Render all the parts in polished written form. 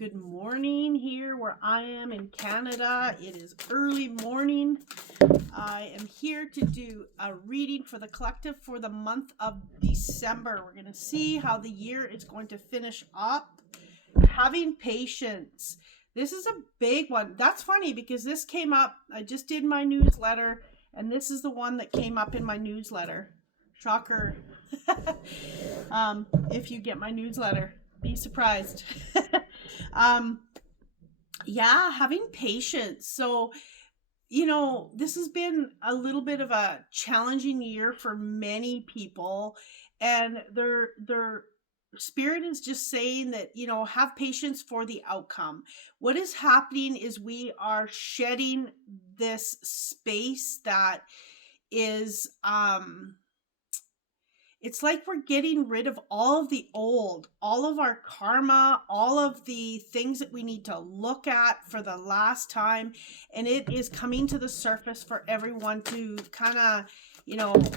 Good morning here where I am in Canada. It is early morning. I am here to do a reading for the collective for the month of December. We're going to see how the year is going to finish up. Having patience. This is a big one. That's funny because this came up. I just did my newsletter, and this is the one that came up in my newsletter. Shocker. If you get my newsletter, be surprised. Having patience. So, this has been a little bit of a challenging year for many people, and their spirit is just saying that, have patience for the outcome. What is happening is we are shedding this space that is it's like we're getting rid of all of the old, all of our karma, all of the things that we need to look at for the last time. And it is coming to the surface for everyone to kind of,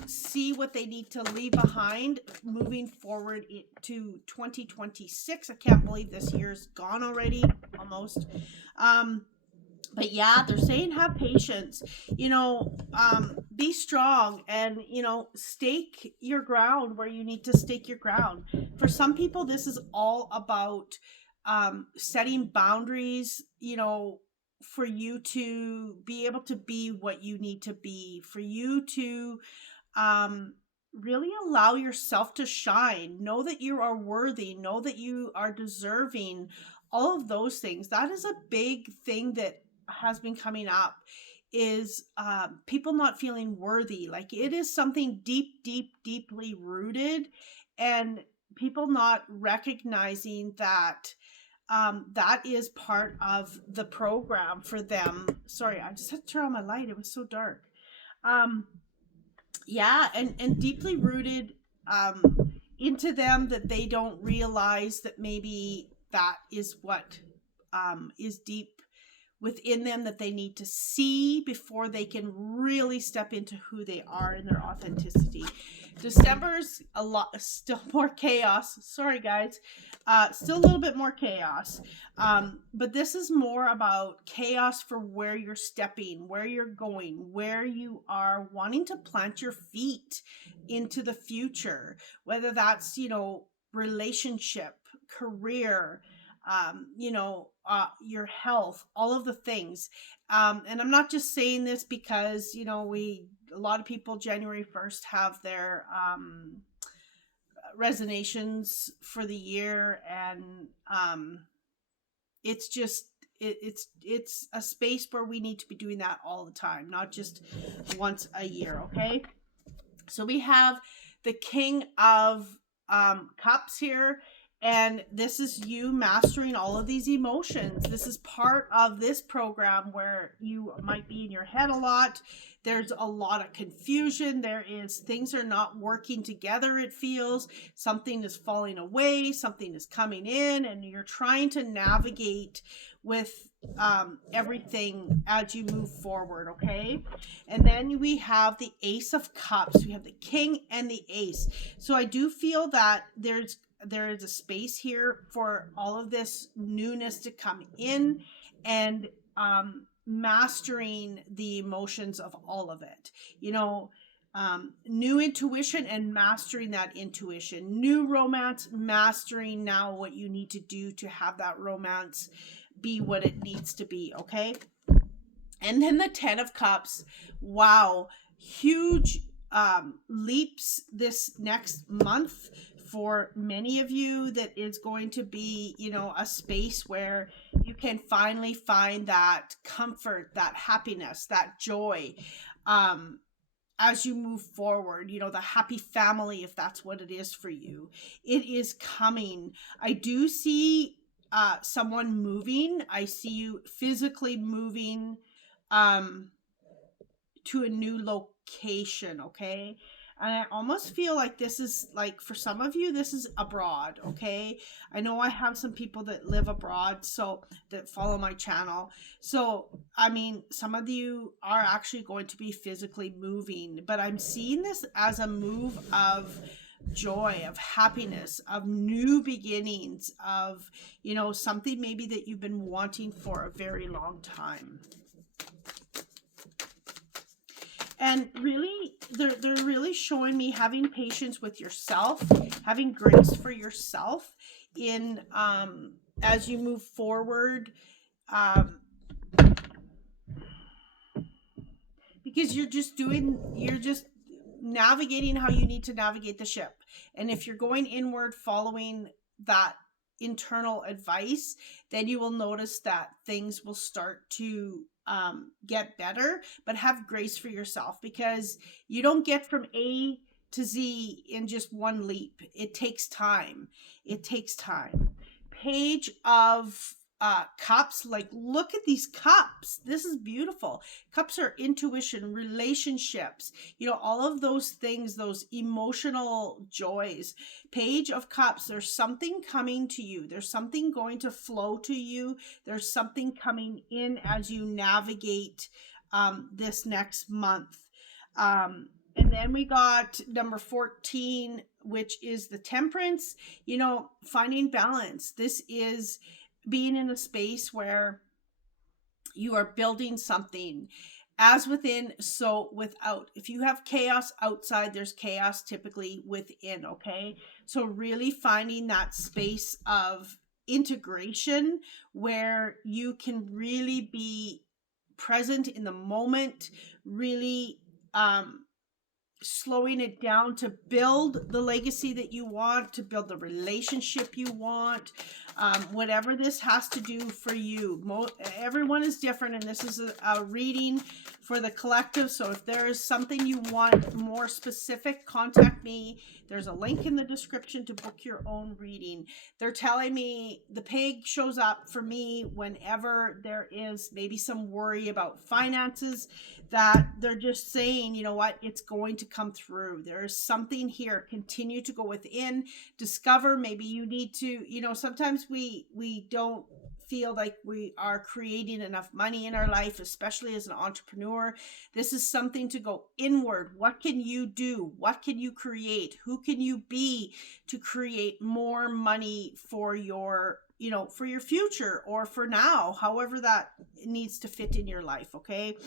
see what they need to leave behind moving forward to 2026. I can't believe this year's gone already, almost. But yeah, they're saying have patience, be strong and, stake your ground where you need to stake your ground. For some people, this is all about setting boundaries, for you to be able to be what you need to be, for you to really allow yourself to shine, know that you are worthy, know that you are deserving, all of those things. That is a big thing that has been coming up, is people not feeling worthy. Like it is something deeply rooted, and people not recognizing that that is part of the program for them. Sorry, I just had to turn on my light. It was so dark. And deeply rooted into them, that they don't realize that maybe that is what is deep within them that they need to see before they can really step into who they are in their authenticity. December's still more chaos. Sorry guys, still a little bit more chaos. But this is more about chaos for where you're stepping, where you're going, where you are wanting to plant your feet into the future, whether that's, relationship, career, your health, all of the things. And I'm not just saying this because, a lot of people January 1st have their resignations for the year. And it's just, it's a space where we need to be doing that all the time, not just once a year. Okay. So we have the King of Cups here. And this is you mastering all of these emotions. This is part of this program where you might be in your head a lot. There's a lot of confusion. Things are not working together, it feels. Something is falling away. Something is coming in. And you're trying to navigate with everything as you move forward, okay? And then we have the Ace of Cups. We have the King and the Ace. So I do feel that there is a space here for all of this newness to come in, and mastering the emotions of all of it. New intuition and mastering that intuition. New romance, mastering now what you need to do to have that romance be what it needs to be, okay? And then the 10 of Cups. Wow, huge leaps this next month for many of you. That is going to be, a space where you can finally find that comfort, that happiness, that joy as you move forward. The happy family, if that's what it is for you. It is coming. I do see someone moving. I see you physically moving to a new location, okay? And I almost feel like this is, like, for some of you, this is abroad, okay? I know I have some people that live abroad, so that follow my channel. So, I mean, some of you are actually going to be physically moving, but I'm seeing this as a move of joy, of happiness, of new beginnings, of, something maybe that you've been wanting for a very long time. And really, they're really showing me having patience with yourself, having grace for yourself in, as you move forward, um, because you're just navigating how you need to navigate the ship. And if you're going inward, following that internal advice, then you will notice that things will start to get better. But have grace for yourself, because you don't get from A to Z in just one leap. It takes time. Page of cups. Like, look at these cups. This is beautiful. Cups are intuition, relationships, all of those things, those emotional joys. Page of cups. There's something coming to you. There's something going to flow to you. There's something coming in as you navigate this next month. And then we got number 14, which is the temperance, finding balance. This is being in a space where you are building something, as within, so without. If you have chaos outside, there's chaos typically within. Okay. So really finding that space of integration where you can really be present in the moment, really, slowing it down to build the legacy that you want, to build the relationship you want, whatever this has to do for you. Everyone is different, and this is a reading for the collective. So if there is something you want more specific, contact me. There's a link in the description to book your own reading. They're telling me the pig shows up for me whenever there is maybe some worry about finances, that they're just saying, you know what, it's going to come through. There is something here. Continue to go within, discover. Maybe you need to, sometimes we don't feel like we are creating enough money in our life, especially as an entrepreneur. This is something to go inward. What can you do? What can you create? Who can you be to create more money for your, for your future, or for now, however that needs to fit in your life. Okay.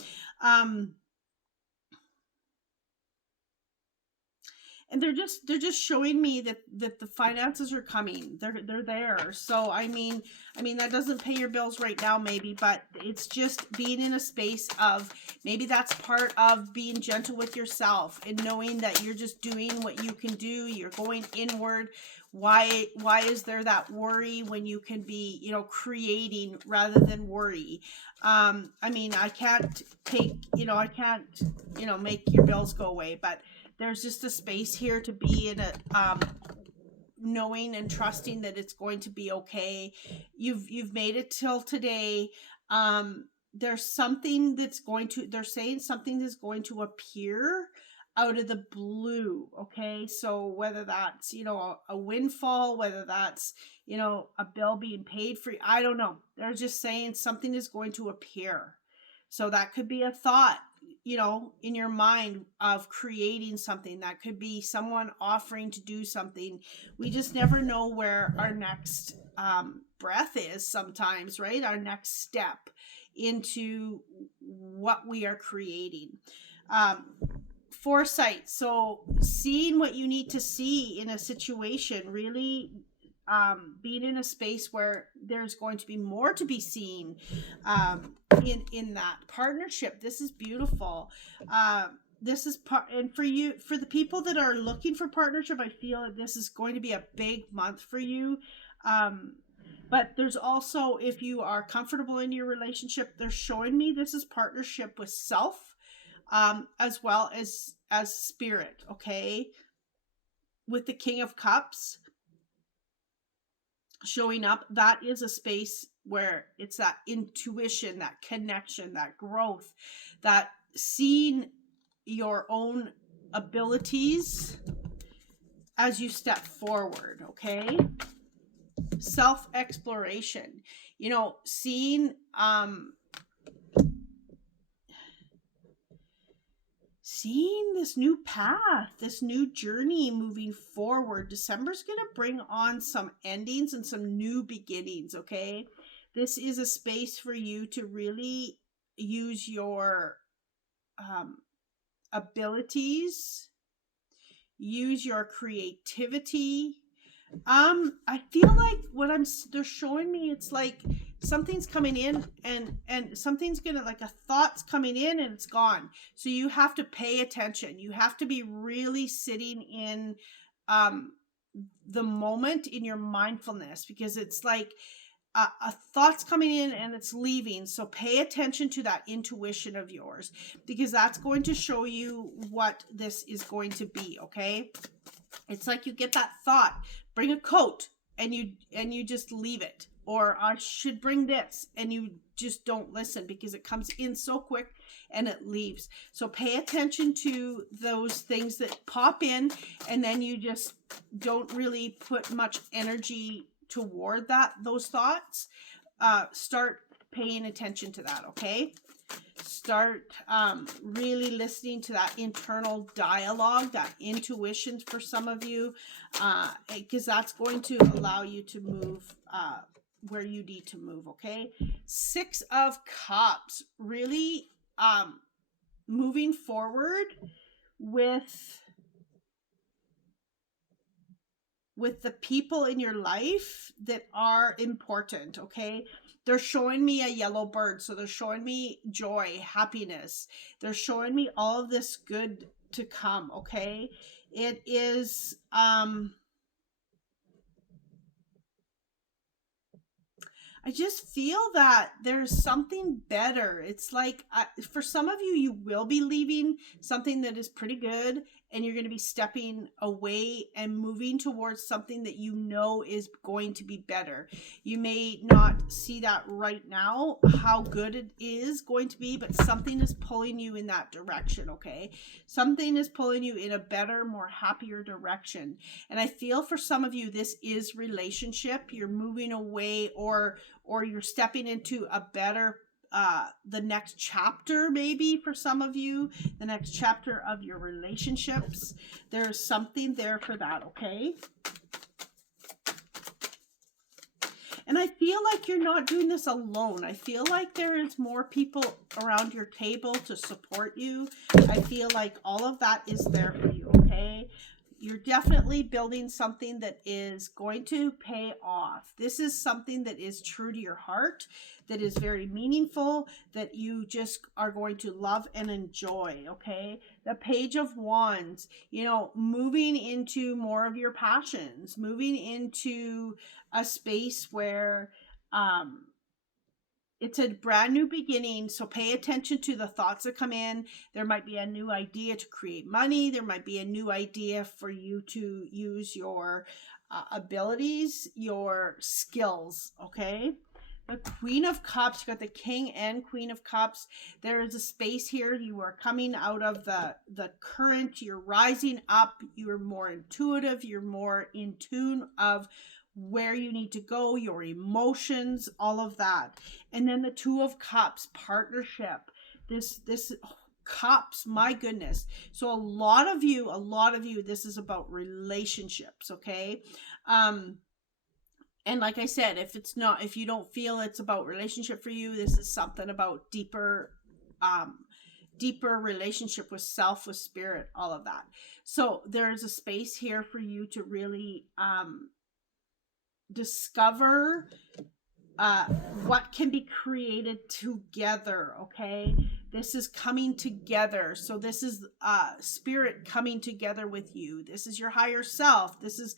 And they're just showing me that the finances are coming. They're there. So I mean that doesn't pay your bills right now maybe, but it's just being in a space of, maybe that's part of being gentle with yourself and knowing that you're just doing what you can do. You're going inward. Why is there that worry when you can be, creating rather than worry? I can't make your bills go away, but there's just a space here to be in a knowing and trusting that it's going to be okay. You've made it till today. There's something they're saying something is going to appear out of the blue. Okay. So whether that's, a windfall, whether that's, a bill being paid for, I don't know. They're just saying something is going to appear. So that could be a thought, in your mind of creating something. That could be someone offering to do something. We just never know where our next breath is sometimes, right? Our next step into what we are creating. Foresight. So seeing what you need to see in a situation, really being in a space where there's going to be more to be seen in that partnership. This is beautiful. This is and for the people that are looking for partnership, I feel that this is going to be a big month for you. But there's also, if you are comfortable in your relationship, they're showing me this is partnership with self, as well as spirit. Okay, with the King of Cups showing up, that is a space where it's that intuition, that connection, that growth, that seeing your own abilities as you step forward. Okay, self-exploration, seeing seeing this new path, this new journey moving forward. December's going to bring on some endings and some new beginnings, okay? This is a space for you to really use your um, abilities, use your creativity. I feel like what they're showing me, it's like something's coming in, and something's gonna, like a thought's coming in and it's gone. So you have to pay attention. You have to be really sitting in um the moment, in your mindfulness, because it's like a thought's coming in and it's leaving. So pay attention to that intuition of yours, because that's going to show you what this is going to be, okay? It's like you get that thought, bring a coat, and you just leave it. Or I should bring this, and you just don't listen because it comes in so quick and it leaves. So pay attention to those things that pop in, and then you just don't really put much energy toward those thoughts. Start paying attention to that, okay? Start really listening to that internal dialogue, that intuition for some of you, because that's going to allow you to move where you need to move, okay? 6 of Cups, really moving forward with the people in your life that are important, okay? They're showing me a yellow bird, so they're showing me joy, happiness. They're showing me all of this good to come, okay? It is I just feel that there's something better. It's like, for some of you, you will be leaving something that is pretty good, and you're going to be stepping away and moving towards something that you know is going to be better. You may not see that right now, how good it is going to be, but something is pulling you in that direction, okay? Something is pulling you in a better, more happier direction. And I feel for some of you, this is relationship. You're moving away, or you're stepping into a better the next chapter, maybe for some of you, the next chapter of your relationships. There's something there for that, okay? And I feel like you're not doing this alone. I feel like there is more people around your table to support you. I feel like all of that is there for you, okay? You're definitely building something that is going to pay off. This is something that is true to your heart, that is very meaningful, that you just are going to love and enjoy, okay? The Page of Wands, moving into more of your passions, moving into a space where it's a brand new beginning. So pay attention to the thoughts that come in. There might be a new idea to create money. There might be a new idea for you to use your abilities, your skills, okay? The Queen of Cups, you got the King and Queen of Cups. There is a space here. You are coming out of the current. You're rising up. You're more intuitive. You're more in tune of where you need to go, your emotions, all of that. And then the Two of Cups, partnership. This cups, my goodness. So a lot of you, this is about relationships, okay? And like I said, if you don't feel it's about relationship for you, this is something about deeper relationship with self, with spirit, all of that. So there's a space here for you to really discover what can be created together, okay? This is coming together. So this is spirit coming together with you. This is your higher self. This is,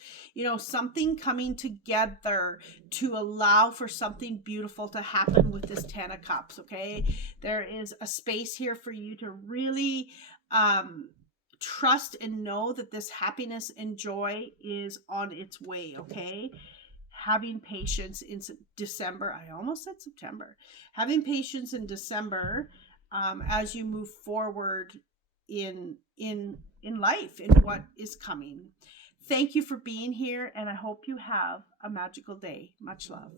something coming together to allow for something beautiful to happen with this 10 of Cups, okay? There is a space here for you to really trust and know that this happiness and joy is on its way, okay? Having patience in December. I almost said September. Having patience in December as you move forward in life, in what is coming. Thank you for being here, and I hope you have a magical day. Much love.